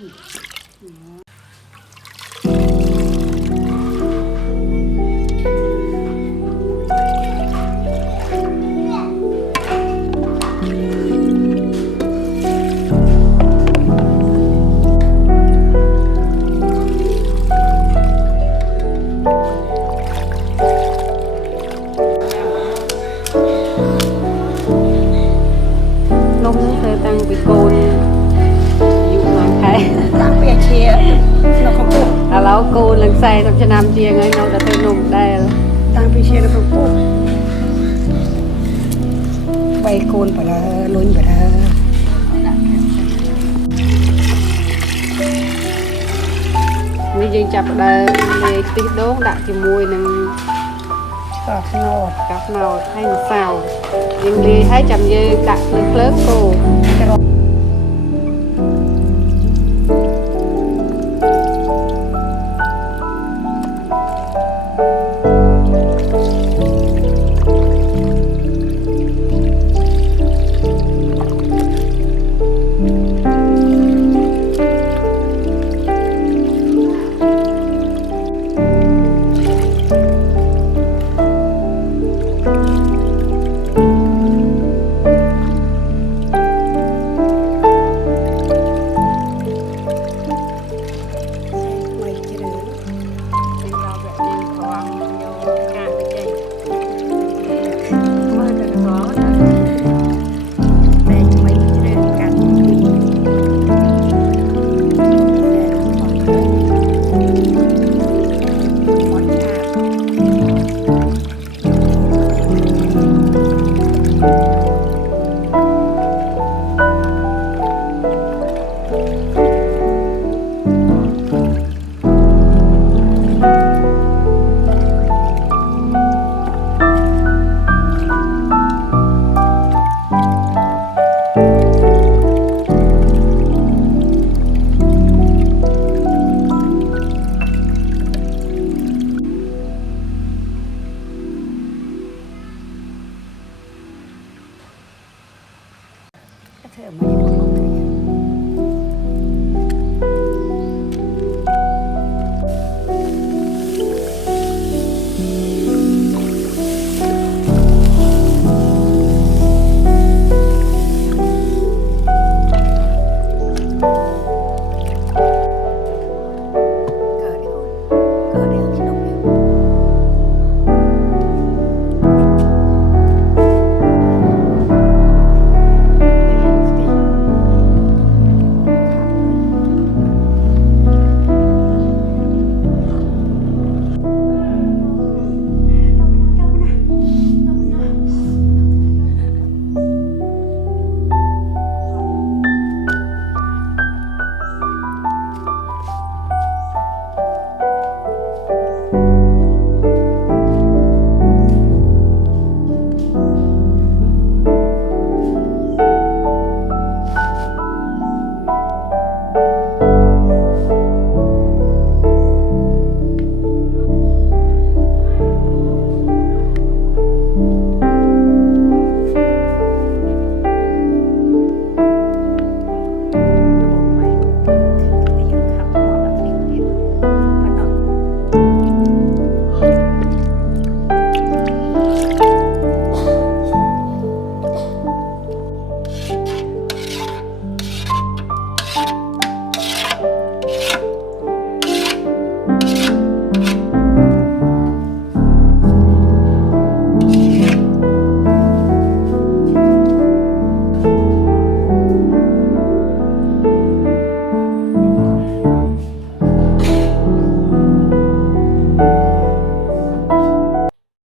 ตั้งไปโกนอยู่หลังไทย ตั้งไปเชียร์เราเขาพูด เราโกนหลังใส่ทำชะนำเจียงไงเราจะเต้นนมได้ตั้งไปเชียร์เราเขาพูดใบโกนไปละลุ้นไปละมียังจับได้เลยติดโดงดักที่มวยหนึ่ง ก็ขนอด กับเราให้สาวยังดีให้จำยืนดักหนึ่งเคลิ้มโก